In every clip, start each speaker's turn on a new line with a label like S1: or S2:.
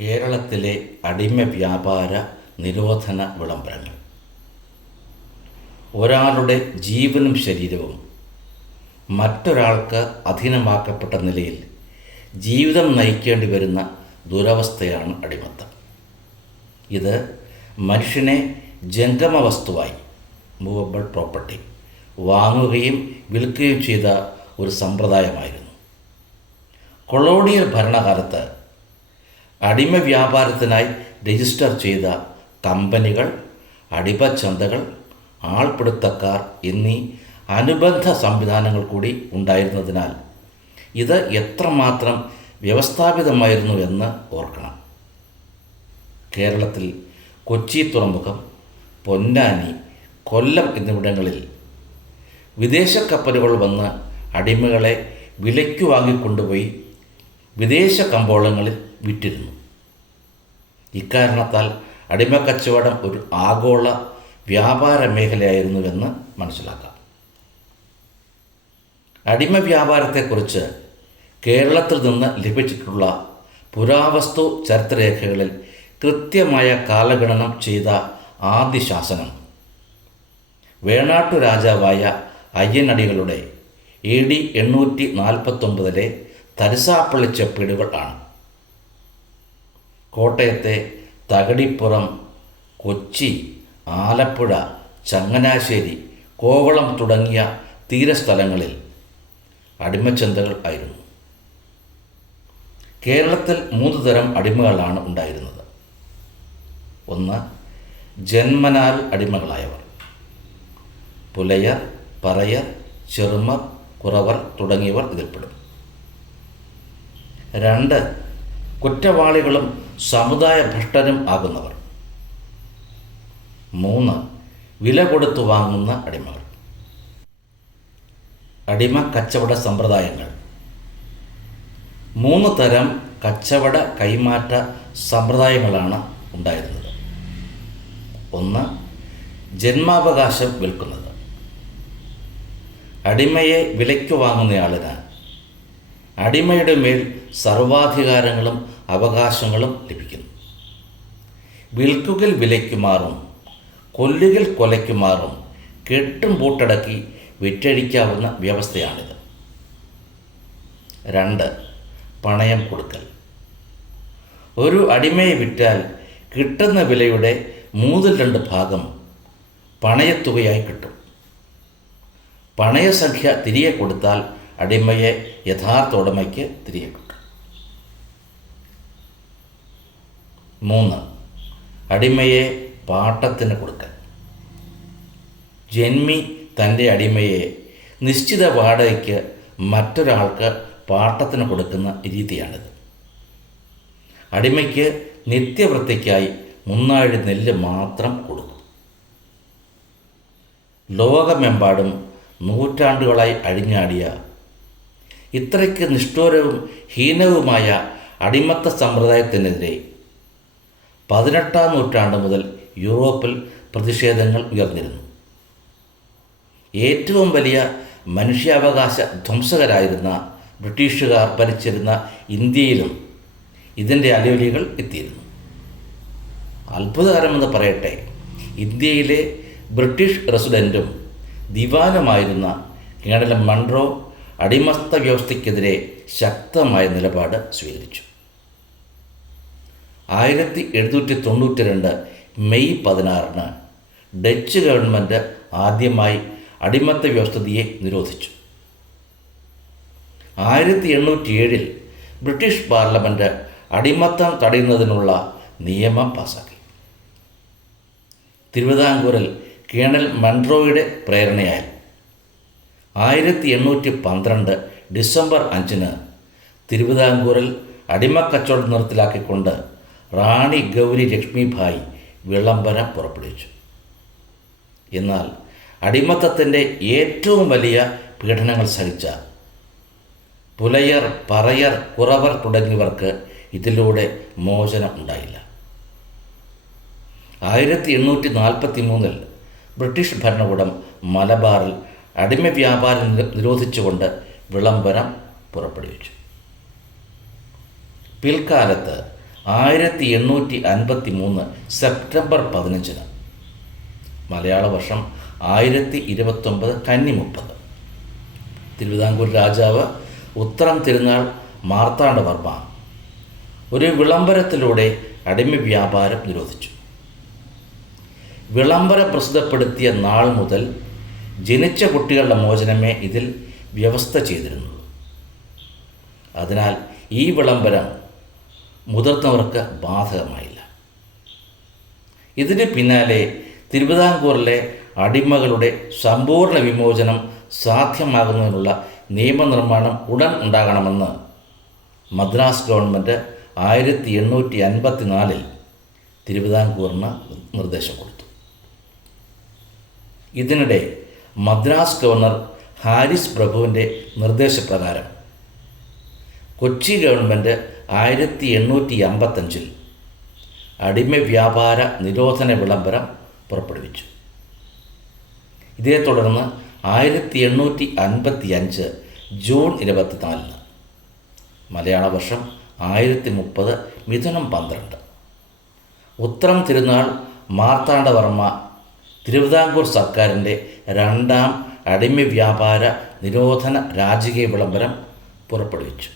S1: കേരളത്തിലെ അടിമ വ്യാപാര നിരോധന വിളംബരങ്ങൾ. ഒരാളുടെ ജീവനും ശരീരവും മറ്റൊരാൾക്ക് അധീനമാക്കപ്പെട്ട നിലയിൽ ജീവിതം നയിക്കേണ്ടി വരുന്ന ദുരവസ്ഥയാണ് അടിമത്തം. ഇത് മനുഷ്യനെ ജംഗമ വസ്തുവായി മൂവബിൾ പ്രോപ്പർട്ടി വാങ്ങുകയും വിൽക്കുകയും ചെയ്ത ഒരു സമ്പ്രദായമായിരുന്നു. കൊളോണിയൽ ഭരണകാലത്ത് അടിമ വ്യാപാരത്തിനായി രജിസ്റ്റർ ചെയ്ത കമ്പനികൾ അടിമ ചന്തകൾ ആൾപിടുത്തക്കാർ എന്നീ അനുബന്ധ സംവിധാനങ്ങൾ കൂടി ഉണ്ടായിരുന്നതിനാൽ ഇത് എത്രമാത്രം വ്യവസ്ഥാപിതമായിരുന്നു എന്ന് ഓർക്കണം. കേരളത്തിൽ കൊച്ചി തുറമുഖം പൊന്നാനി കൊല്ലം എന്നിവിടങ്ങളിൽ വിദേശ കപ്പലുകൾ വന്ന് അടിമകളെ വിലയ്ക്ക് വാങ്ങിക്കൊണ്ടുപോയി വിദേശ കമ്പോളങ്ങളിൽ വിറ്റിരുന്നു. ഇക്കാരണത്താൽ അടിമക്കച്ചവടം ഒരു ആഗോള വ്യാപാര മേഖലയായിരുന്നുവെന്ന് മനസ്സിലാക്കാം. അടിമ വ്യാപാരത്തെക്കുറിച്ച് കേരളത്തിൽ നിന്ന് ലഭിച്ചിട്ടുള്ള പുരാവസ്തു ചരിത്രരേഖകളിൽ കൃത്യമായ കാലഗണനം ചെയ്ത ആദ്യ ശാസനം വേണാട്ടു രാജാവായ അയ്യനടികളുടെ എ ഡി എണ്ണൂറ്റി നാൽപ്പത്തൊമ്പതിലെ തരിസാപ്പള്ളി ചെപ്പീടുകൾ ആണ്. കോട്ടയത്തെ തകടിപ്പുറം കൊച്ചി ആലപ്പുഴ ചങ്ങനാശ്ശേരി കോവളം തുടങ്ങിയ തീരസ്ഥലങ്ങളിൽ അടിമച്ചന്തകൾ ആയിരുന്നു. കേരളത്തിൽ മൂന്ന് തരം അടിമകളാണ് ഉണ്ടായിരുന്നത്. ഒന്ന് ജന്മനാൽ അടിമകളായവർ. പുലയർ പറയർ ചെറുമർ കുറവർ തുടങ്ങിയവർ ഇതിൽപ്പെടും രണ്ട് കുറ്റവാളികളും സമുദായ ഭ്രഷ്ടരും ആകുന്നവർ. മൂന്ന് വില കൊടുത്തു വാങ്ങുന്ന അടിമകൾ. അടിമ കച്ചവട സമ്പ്രദായങ്ങൾ. മൂന്ന് തരം കച്ചവട കൈമാറ്റ സമ്പ്രദായങ്ങളാണ് ഉണ്ടായിരുന്നത്. ഒന്ന് ജന്മാവകാശം വിൽക്കുന്നത്. അടിമയെ വിലയ്ക്ക് വാങ്ങുന്നയാളിന് അടിമയുടെ മേൽ സർവാധികാരങ്ങളും അവകാശങ്ങളും ലഭിക്കുന്നു. വിൽക്കുകിൽ വിലയ്ക്ക് മാറും കൊല്ലുകിൽ കൊലയ്ക്ക് മാറും കെട്ടും പൂട്ടടക്കി വിറ്റഴിക്കാവുന്ന വ്യവസ്ഥയാണിത്. രണ്ട് പണയം കൊടുക്കൽ. ഒരു അടിമയെ വിറ്റാൽ കിട്ടുന്ന വിലയുടെ മൂന്നിൽ രണ്ട് ഭാഗം പണയത്തുകയായി കിട്ടും. പണയസംഖ്യ തിരികെ കൊടുത്താൽ അടിമയെ യഥാർത്ഥ ഉടമയ്ക്ക് തിരികെ കിട്ടും മൂന്ന് അടിമയെ പാട്ടത്തിന് കൊടുക്കൽ. ജന്മി തന്റെ അടിമയെ നിശ്ചിത വാടകയ്ക്ക് മറ്റൊരാൾക്ക് പാട്ടത്തിന് കൊടുക്കുന്ന രീതിയാണിത്. അടിമയ്ക്ക് നിത്യവൃത്തിക്കായി മുന്നാഴി നെല്ല് മാത്രം കൊടുക്കും. ലോകമെമ്പാടും നൂറ്റാണ്ടുകളായി അഴിഞ്ഞാടിയ ഇത്രയ്ക്ക് നിഷ്ഠൂരവും ഹീനവുമായ അടിമത്ത സമ്പ്രദായത്തിനെതിരെ പതിനെട്ടാം നൂറ്റാണ്ട് മുതൽ യൂറോപ്പിൽ പ്രതിഷേധങ്ങൾ ഉയർന്നിരുന്നു. ഏറ്റവും വലിയ മനുഷ്യാവകാശ ധ്വംസകരായിരുന്ന ബ്രിട്ടീഷുകാർ ഭരിച്ചിരുന്ന ഇന്ത്യയിലും ഇതിന്റെ അലവലികൾ എത്തിയിരുന്നു. അത്ഭുതകരമെന്ന് പറയട്ടെ ഇന്ത്യയിലെ ബ്രിട്ടീഷ് റെസിഡന്റും ദിവാനുമായിരുന്ന കേണൽ മൺട്രോ അടിമസ്ത വ്യവസ്ഥയ്ക്കെതിരെ ശക്തമായ നിലപാട് സ്വീകരിച്ചു. ആയിരത്തി എഴുന്നൂറ്റി തൊണ്ണൂറ്റി രണ്ട് മെയ് പതിനാറിന് ഡച്ച് ഗവൺമെന്റ് ആദ്യമായി അടിമത്ത വ്യവസ്ഥിതിയെ നിരോധിച്ചു. ആയിരത്തി എണ്ണൂറ്റി ഏഴിൽ ബ്രിട്ടീഷ് പാർലമെന്റ് അടിമത്തം തടയുന്നതിനുള്ള നിയമം പാസാക്കി. തിരുവിതാംകൂറിൽ കേണൽ മൺട്രോയുടെ പ്രേരണയാൽ ആയിരത്തി എണ്ണൂറ്റി പന്ത്രണ്ട് ഡിസംബർ അഞ്ചിന് തിരുവിതാംകൂറിൽ അടിമക്കച്ചവടം നിർത്തലാക്കിക്കൊണ്ട് റാണി ഗൗരി ലക്ഷ്മിഭായ് വിളംബരം പുറപ്പെടുവിച്ചു. എന്നാൽ അടിമത്തത്തിന്റെ ഏറ്റവും വലിയ പീഡനങ്ങൾ സഹിച്ച പുലയർ പറയർ കുറവർ തുടങ്ങിയവർക്ക് ഇതിലൂടെ മോചനം ഉണ്ടായില്ല. ആയിരത്തി എണ്ണൂറ്റി നാൽപ്പത്തി മൂന്നിൽ ബ്രിട്ടീഷ് ഭരണകൂടം മലബാറിൽ അടിമ വ്യാപാരം നിരോധിച്ചുകൊണ്ട് വിളംബരം പുറപ്പെടുവിച്ചു. പിൽക്കാലത്ത് ആയിരത്തി എണ്ണൂറ്റി അൻപത്തി മൂന്ന് സെപ്റ്റംബർ പതിനഞ്ചിന് മലയാള വർഷം ആയിരത്തി ഇരുപത്തൊമ്പത് കന്നി മുപ്പത് തിരുവിതാംകൂർ രാജാവ് ഉത്തരം തിരുനാൾ മാർത്താണ്ഡവർമ്മ ഒരു വിളംബരത്തിലൂടെ അടിമ വ്യാപാരം നിരോധിച്ചു. വിളംബരം പ്രസിദ്ധപ്പെടുത്തിയ നാൾ മുതൽ ജനിച്ച കുട്ടികളുടെ മോചനമേ ഇതിൽ വ്യവസ്ഥ ചെയ്തിരുന്നുള്ളൂ. അതിനാൽ ഈ വിളംബരം മുതിർന്നവർക്ക് ബാധകമായില്ല. ഇതിന് പിന്നാലെ തിരുവിതാംകൂറിലെ അടിമകളുടെ സമ്പൂർണ വിമോചനം സാധ്യമാകുന്നതിനുള്ള നിയമനിർമ്മാണം ഉടൻ ഉണ്ടാകണമെന്ന് മദ്രാസ് ഗവൺമെന്റ് ആയിരത്തി എണ്ണൂറ്റി അൻപത്തി നാലിൽ തിരുവിതാംകൂറിന് നിർദ്ദേശം കൊടുത്തു. ഇതിനിടെ മദ്രാസ് ഗവർണർ ഹാരിസ് പ്രഭുവിന്റെ നിർദ്ദേശപ്രകാരം കൊച്ചി ഗവൺമെന്റ് ആയിരത്തി എണ്ണൂറ്റി അമ്പത്തഞ്ചിൽ അടിമ വ്യാപാര നിരോധന വിളംബരം പുറപ്പെടുവിച്ചു. ഇതേ തുടർന്ന് ആയിരത്തി എണ്ണൂറ്റി അൻപത്തി അഞ്ച് ജൂൺ ഇരുപത്തിനാലിന് മലയാള വർഷം ആയിരത്തി മുപ്പത് മിഥുനം പന്ത്രണ്ട്. ഉത്തരം തിരുനാൾ മാർത്താണ്ഡവർമ്മ തിരുവിതാംകൂർ സർക്കാരിന്റെ രണ്ടാം അടിമ വ്യാപാര നിരോധന രാജകീയ വിളംബരം പുറപ്പെടുവിച്ചു.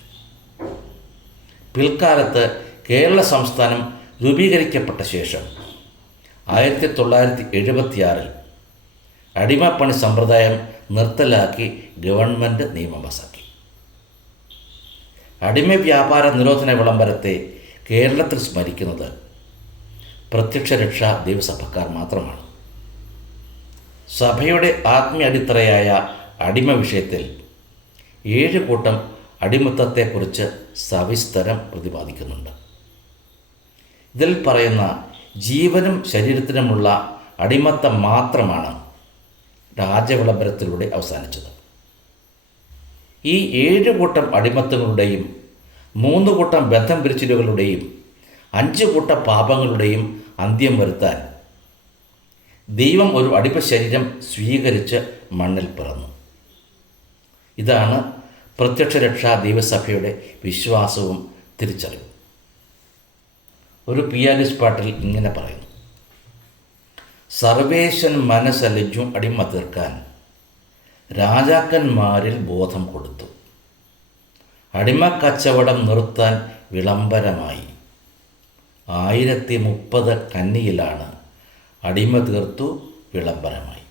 S1: പിൽക്കാലത്ത് കേരള സംസ്ഥാനം രൂപീകരിക്കപ്പെട്ട ശേഷം ആയിരത്തി തൊള്ളായിരത്തി എഴുപത്തിയാറിൽ അടിമപ്പണി സമ്പ്രദായം നിർത്തലാക്കി ഗവൺമെന്റ് നിയമം പാസാക്കി അടിമ വ്യാപാര നിരോധന വിളംബരത്തെ കേരളത്തിൽ സ്മരിക്കുന്നത് പ്രത്യക്ഷ രക്ഷാ ദൈവസഭക്കാർ മാത്രമാണ്. സഭയുടെ ആത്മീയ അടിത്തറയായ അടിമ വിഷയത്തിൽ ഏഴ് കൂട്ടം അടിമത്തത്തെക്കുറിച്ച് സവിസ്തരം പ്രതിപാദിക്കുന്നുണ്ട്. ഇതിൽ പറയുന്ന ജീവനും ശരീരത്തിനുമുള്ള അടിമത്തം മാത്രമാണ് രാജവിളംബരത്തിലൂടെ അവസാനിച്ചത്. ഈ ഏഴ് കൂട്ടം അടിമത്തങ്ങളുടെയും മൂന്ന് കൂട്ടം ബന്ധം പിരിച്ചിലുകളുടെയും അഞ്ച് കൂട്ടം പാപങ്ങളുടെയും അന്ത്യം വരുത്താൻ ദൈവം ഒരു അടിപ്പ ശരീരം സ്വീകരിച്ച് മണ്ണിൽ പിറന്നു. ഇതാണ് പ്രത്യക്ഷ രക്ഷാ ദൈവസഭയുടെ വിശ്വാസവും തിരിച്ചറിവും. ഒരു പിയാലിസ് പാട്ടിൽ ഇങ്ങനെ പറയുന്നു. സർവേശൻ മനസ്സലിജും അടിമ തീർക്കാൻ രാജാക്കന്മാരിൽ ബോധം കൊടുത്തു. അടിമ കച്ചവടം നിർത്താൻ വിളംബരമായി. ആയിരത്തി മുപ്പത് കന്നിയിലാണ് അടിമ തീർത്തു വിളംബരമായി.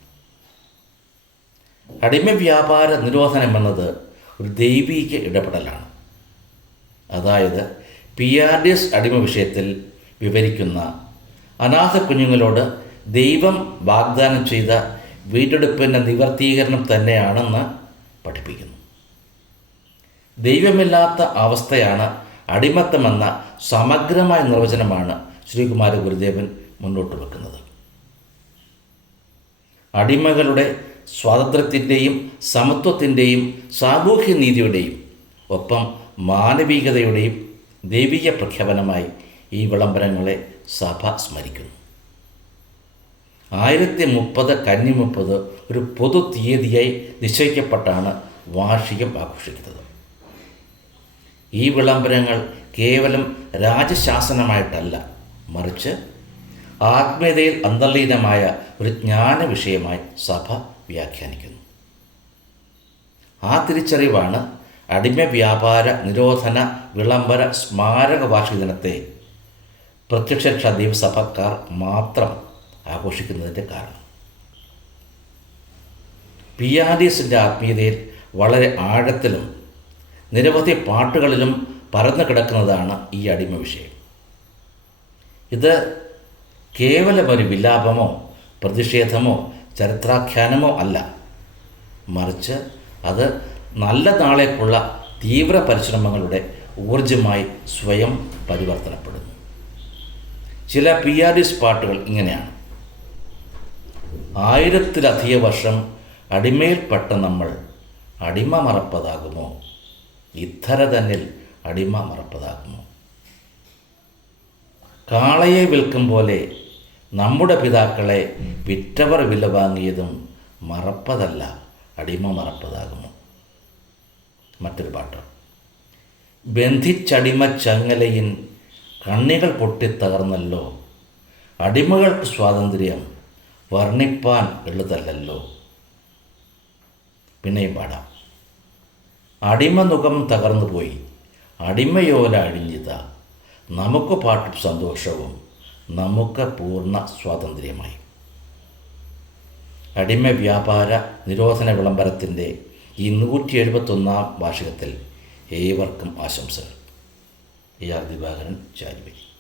S1: അടിമ വ്യാപാര നിരോധനം എന്നത് ഒരു ദൈവീക ഇടപെടലാണ്. അതായത് പി ആർ ഡി എസ് അടിമ വിഷയത്തിൽ വിവരിക്കുന്ന അനാഥ കുഞ്ഞുങ്ങളോട് ദൈവം വാഗ്ദാനം ചെയ്ത വീണ്ടെടുപ്പിന്റെ നിവർത്തീകരണം തന്നെയാണെന്ന് പഠിപ്പിക്കുന്നു. ദൈവമില്ലാത്ത അവസ്ഥയാണ് അടിമത്തമെന്ന സമഗ്രമായ നിർവചനമാണ് ശ്രീകുമാര ഗുരുദേവൻ മുന്നോട്ട് വെക്കുന്നത്. അടിമകളുടെ സ്വാതന്ത്ര്യത്തിന്റെയും സമത്വത്തിന്റെയും സാമൂഹ്യനീതിയുടെയും ഒപ്പം മാനവികതയുടെയും ദൈവിക പ്രഖ്യാപനമായി ഈ വിളംബരങ്ങളെ സഭ സ്മരിക്കുന്നു. ആയിരത്തി മുപ്പത് കന്നി മുപ്പത് ഒരു പൊതു തീയതിയായി നിശ്ചയിക്കപ്പെട്ടാണ് വാർഷികം ആഘോഷിക്കുന്നത്. ഈ വിളംബരങ്ങൾ കേവലം രാജശാസനമായിട്ടല്ല മറിച്ച് ആത്മീയതയിൽ അന്തർലീനമായ ഒരു ജ്ഞാന വിഷയമായി സഭ വ്യാഖ്യാനിക്കുന്നു. ആ തിരിച്ചറിവാണ് അടിമ വ്യാപാര നിരോധന വിളംബര സ്മാരക വാർഷിക ദിനത്തെ പ്രത്യക്ഷ ദൈവസഭക്കാർ മാത്രം ആഘോഷിക്കുന്നതിന്റെ കാരണം. പി ആർ ഡി എസിന്റെ ആത്മീയതയിൽ വളരെ ആഴത്തിലും നിരവധി പാട്ടുകളിലും പരന്നു കിടക്കുന്നതാണ് ഈ അടിമ വിഷയം. ഇത് കേവലം ഒരു വിലാപമോ പ്രതിഷേധമോ ചരിത്രാഖ്യാനമോ അല്ല. മറിച്ച് അത് നല്ല നാളേക്കുള്ള തീവ്ര പരിശ്രമങ്ങളുടെ ഊർജമായി സ്വയം പരിവർത്തനപ്പെടുന്നു. ചില പി ആർ ഡി പാട്ടുകൾ ഇങ്ങനെയാണ്. ആയിരത്തിലധിക വർഷം അടിമയിൽപ്പെട്ട നമ്മൾ അടിമ മറപ്പതാകുമോ? ഇത്തര തന്നിൽ അടിമ മറപ്പതാകുമോ? കാളയെ വിൽക്കും പോലെ നമ്മുടെ പിതാക്കളെ വിറ്റവർ വില വാങ്ങിയതും മറപ്പതല്ല. അടിമ മറപ്പതാകുമോ മറ്റൊരു പാട്ട്. ബന്ധിച്ചടിമ ചങ്ങലയിൻ കണ്ണികൾ പൊട്ടിത്തകർന്നല്ലോ. അടിമകൾക്ക് സ്വാതന്ത്ര്യം വർണിപ്പാൻ എളുതല്ലല്ലോ. പിന്നെയും പാടാം. അടിമനുഖം തകർന്നു പോയി അടിമയോല അഴിഞ്ഞിത. നമുക്ക് പാട്ടും സന്തോഷവും നമുക്ക് പൂർണ സ്വാതന്ത്ര്യമായി. അടിമ വ്യാപാര നിരോധന വിളംബരത്തിന്റെ ഈ നൂറ്റി എഴുപത്തൊന്നാം വാർഷികത്തിൽ ഏവർക്കും ആശംസകൾ. A R Divakaran ചാരിവരി